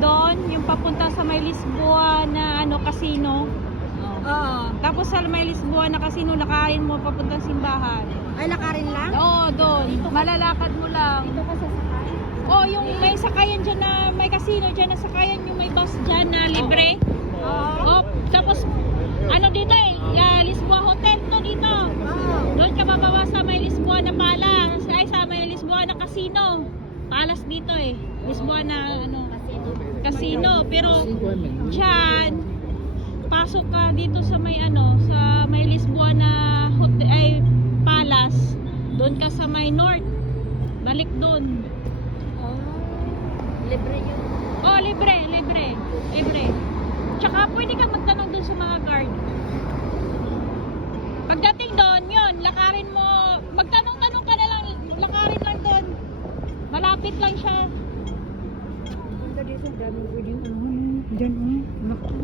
Doon, yung papunta sa may Lisboa na ano, casino. Oo. Tapos sa may Lisboa na casino, lakarin mo papuntang simbahan. Ay, lakarin lang? Oo, doon. Malalakad mo lang. Dito ka sasakay? Oh, yung may sakayan dyan na may casino dyan na sakayan, yung may bus dyan na libre. Oh, tapos ano dito Lisboa Hotel to dito. Doon ka babawa sa may Lisboa na Palace, ay sa may Lisboa na casino. Palace dito Lisboa na ano, casino. Pero dyan, pasok ka dito sa may ano, sa may Lisboa na hotel, ay Palace. Doon ka sa may North. Balik doon. Libre yun. Oh, libre. Tsaka pwede kang magtanong doon sa mga guard. Pagdating doon, yun, lakarin mo. Magtanong-tanong ka na lang, lakarin lang doon. Malapit lang siya. Punta dito, daming pwedeng ano. Diyan, naku.